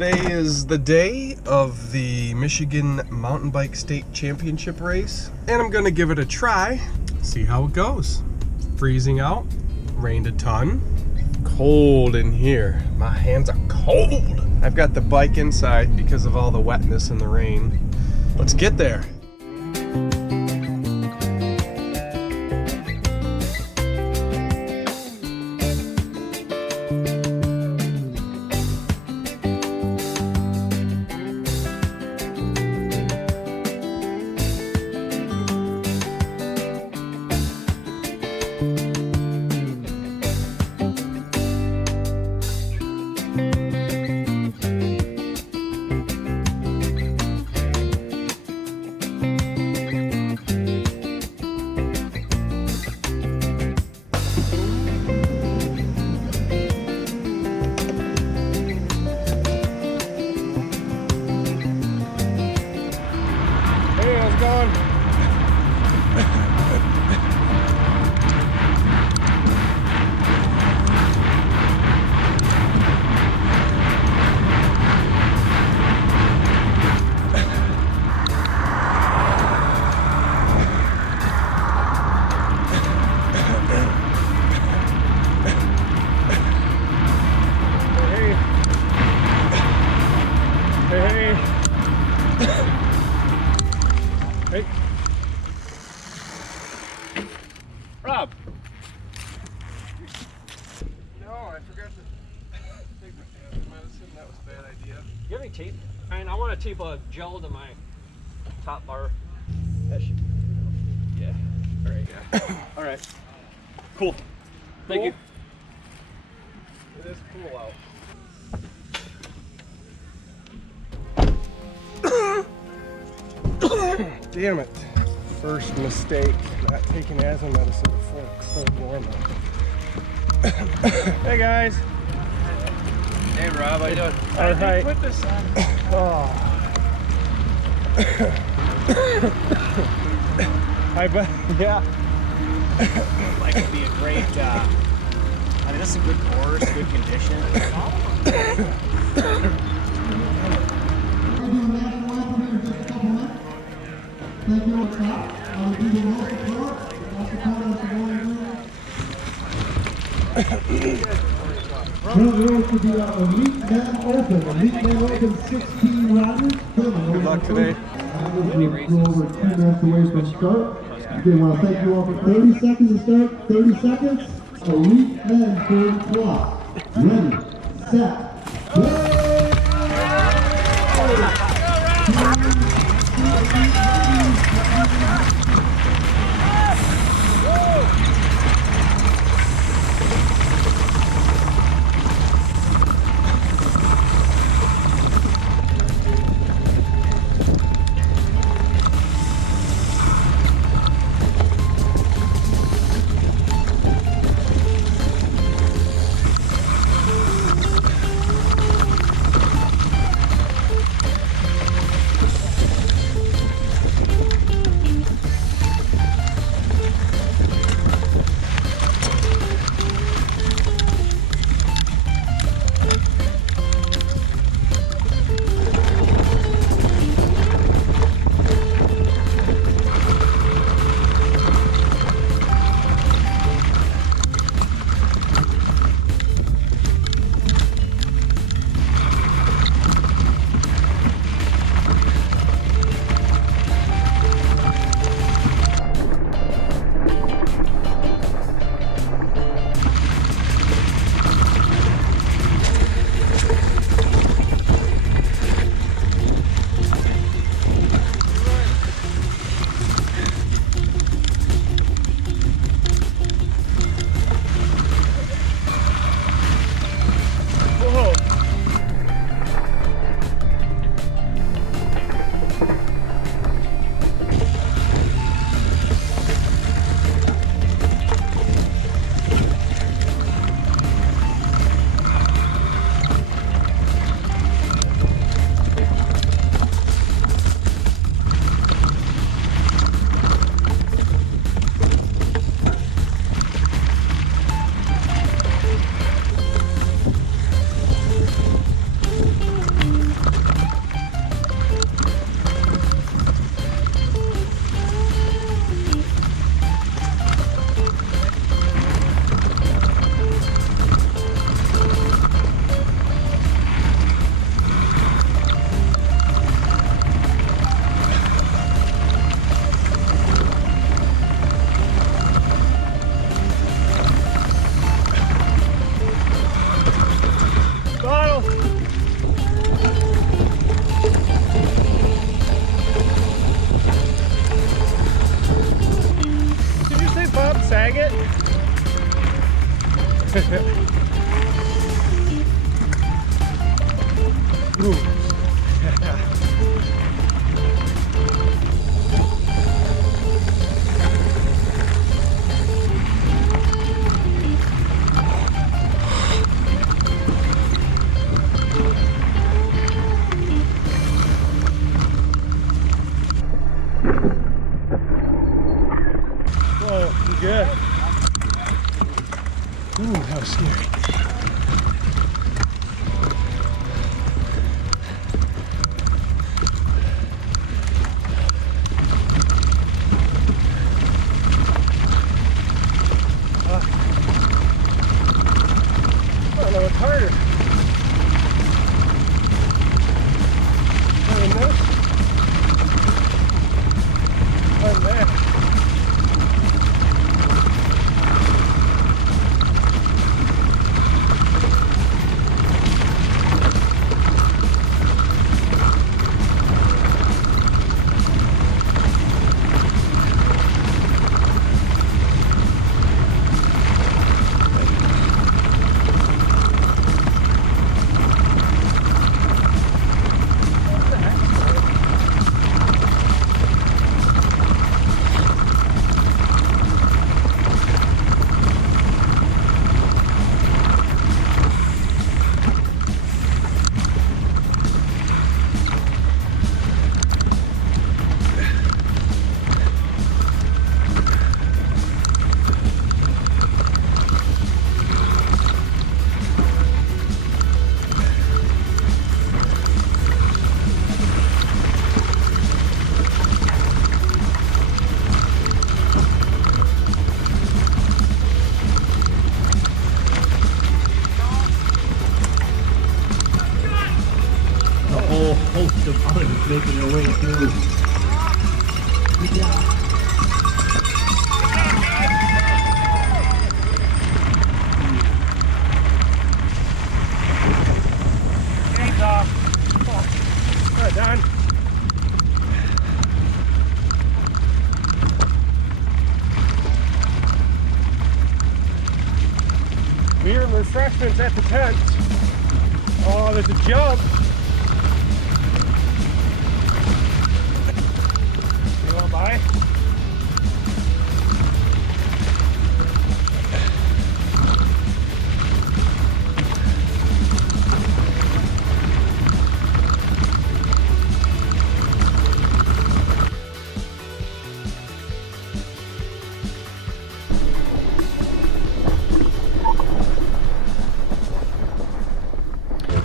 Today is the day of the Michigan Mountain Bike State Championship race, and I'm gonna give it a try, see how it goes. Freezing out, rained a ton, cold in here. My hands are cold. I've got the bike inside because of all the wetness and the rain. Let's get there. Hey. Rob. No, I forgot to take my medicine. That was a bad idea. You have any tape? I want to tape a gel to my top bar. That should be good. Yeah. All right. Yeah. All right. Cool. Thank you. It is cool out. Damn it. First mistake, not taking asthma medicine before a cold warm up. Hey guys. Hey Rob, how you doing? All right. Put this on. Oh. I bet, yeah. Like it'd be a great, I mean, this is a good course, good condition. Elite Men Open. Elite Men Open 16 riders. Good luck today. We're over 2 minutes away from start. Again, I want to thank you all for 30 seconds to start. 30 seconds. Elite Men third clock. Ready, set, go! Good. Ooh, that was scary. I don't know what's harder. Harder than this? Harder than that? Host of others making their way through. Good job. Hands off. All right, done. Beer and refreshments at the tent. Oh, there's a jump. You want to buy?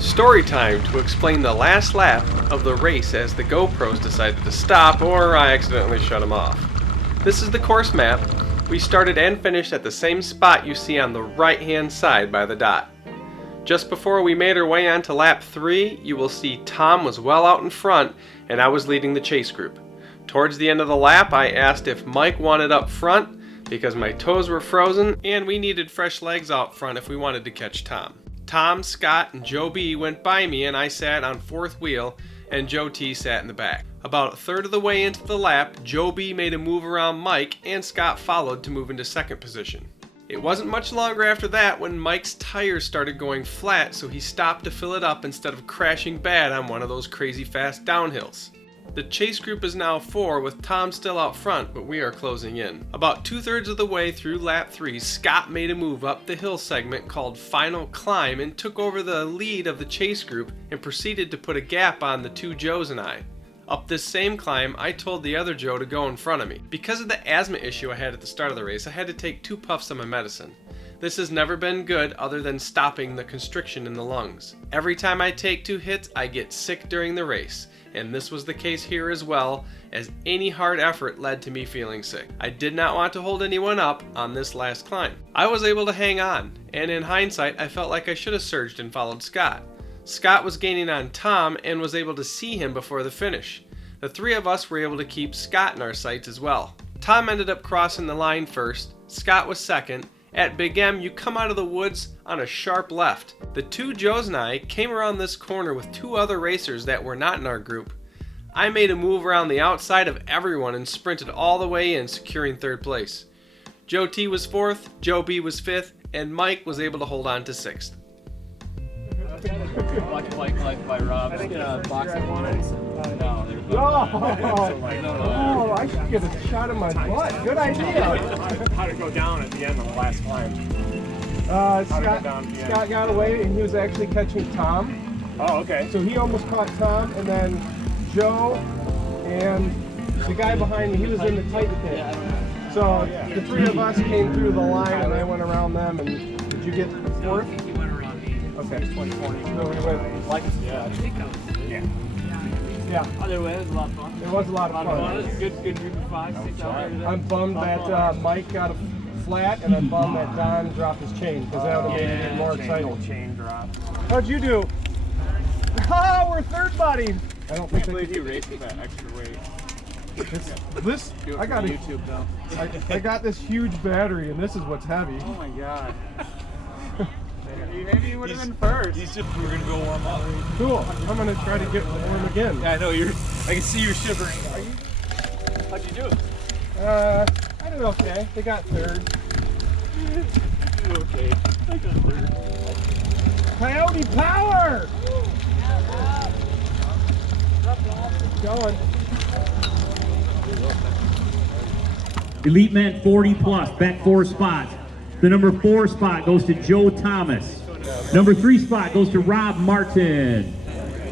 Story time to explain the last lap of the race as the GoPros decided to stop, or I accidentally shut them off. This is the course map. We started and finished at the same spot you see on the right hand side by the dot. Just before we made our way onto lap 3, you will see Tom was well out in front and I was leading the chase group. Towards the end of the lap, I asked if Mike wanted up front because my toes were frozen and we needed fresh legs out front if we wanted to catch Tom. Tom, Scott, and Joe B went by me and I sat on fourth wheel and Joe T sat in the back. About a third of the way into the lap, Joe B made a move around Mike and Scott followed to move into second position. It wasn't much longer after that when Mike's tires started going flat, so he stopped to fill it up instead of crashing bad on one of those crazy fast downhills. The chase group is now 4 with Tom still out front, but we are closing in. About 2/3 of the way through lap 3, Scott made a move up the hill segment called Final Climb and took over the lead of the chase group and proceeded to put a gap on the 2 Joes and I. Up this same climb, I told the other Joe to go in front of me. Because of the asthma issue I had at the start of the race, I had to take 2 puffs of my medicine. This has never been good other than stopping the constriction in the lungs. Every time I take 2 hits, I get sick during the race. And this was the case here as well, as any hard effort led to me feeling sick. I did not want to hold anyone up on this last climb. I was able to hang on, and in hindsight, I felt like I should have surged and followed Scott. Scott was gaining on Tom and was able to see him before the finish. The 3 of us were able to keep Scott in our sights as well. Tom ended up crossing the line first, Scott was second. At Big M, you come out of the woods on a sharp left. The 2 Joes and I came around this corner with 2 other racers that were not in our group. I made a move around the outside of everyone and sprinted all the way in, securing 3rd place. Joe T was 4th, Joe B was 5th, and Mike was able to hold on to 6th. Watch Bike Life by Rob. Boxing ones. No, there's Oh, I should get a shot of my butt. Good idea. How to go down at the end of the last climb. Scott got away, and he was actually catching Tom. Oh, okay. So he almost caught Tom, and then Joe and the guy behind me, he was in the tight pit. So the 3 of us came through the line, and I went around them. And did you get 4th? He went around me. Okay. 20. So we went like Yeah. yeah. Either way, it was a lot of fun. It was a lot of fun. It was a good group of 5, 6 out there. I'm bummed that Mike got a flat, and I'm bummed that Don dropped his chain because that would have made it more exciting. Chain drop. How'd you do? Oh, we're 3rd, buddy. I don't think I believe you raced with that extra weight. this. I got YouTube though. I got this huge battery, and this is what's heavy. Oh my god. Maybe you would have been first. We're gonna go warm up. Cool. I'm gonna try to get warm again. Yeah, I know I can see you shivering. How'd you do? I did okay. They got 3rd. Okay. I got 3rd. Coyote power! Going. Elite men 40 plus, back 4 spots. The number 4 spot goes to Joe Thomas. Number 3 spot goes to Rob Martin.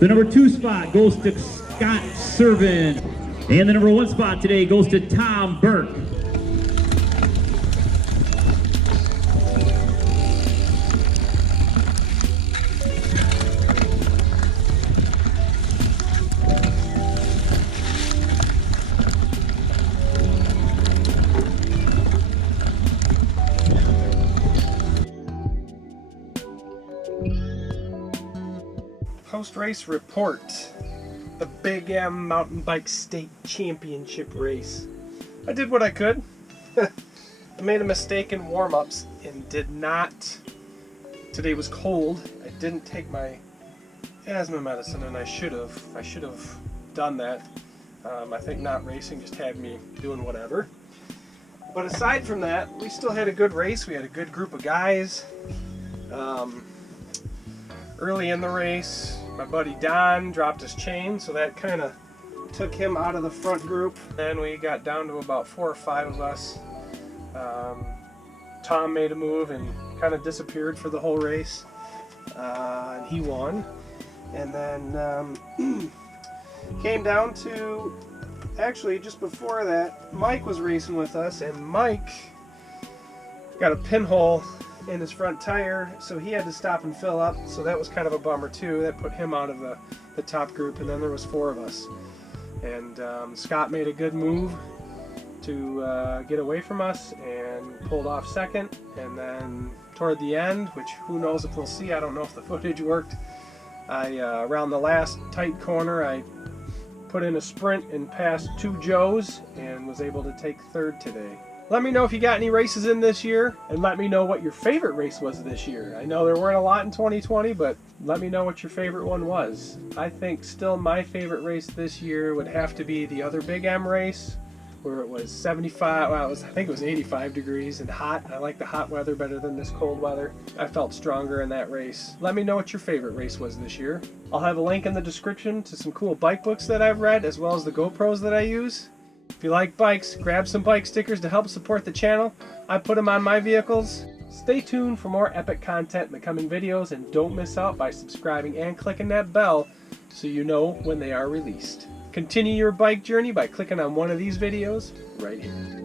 The number 2 spot goes to Scott Servin. And the number 1 spot today goes to Tom Burke. Post-race report. The Big M Mountain Bike State Championship race. I did what I could. I made a mistake in warm-ups and did not. Today was cold. I didn't take my asthma medicine, and I should have. I should have done that. I think not racing just had me doing whatever. But aside from that, we still had a good race. We had a good group of guys. Early in the race, my buddy Don dropped his chain, so that kind of took him out of the front group. Then we got down to about 4 or 5 of us. Tom made a move and kind of disappeared for the whole race, and he won. And then came down to, actually just before that, Mike was racing with us, and Mike got a pinhole in his front tire, so he had to stop and fill up, so that was kind of a bummer too. That put him out of the top group, and then there was 4 of us. And Scott made a good move to get away from us and pulled off second. And then toward the end, which who knows if we'll see, I don't know if the footage worked, around the last tight corner, I put in a sprint and passed 2 Joes and was able to take 3rd today. Let me know if you got any races in this year, and let me know what your favorite race was this year. I know there weren't a lot in 2020, but let me know what your favorite one was. I think still my favorite race this year would have to be the other Big M race, where it was 75, well, I think it was 85 degrees and hot. I like the hot weather better than this cold weather. I felt stronger in that race. Let me know what your favorite race was this year. I'll have a link in the description to some cool bike books that I've read, as well as the GoPros that I use. If you like bikes, grab some bike stickers to help support the channel. I put them on my vehicles. Stay tuned for more epic content in the coming videos, and don't miss out by subscribing and clicking that bell so you know when they are released. Continue your bike journey by clicking on one of these videos right here.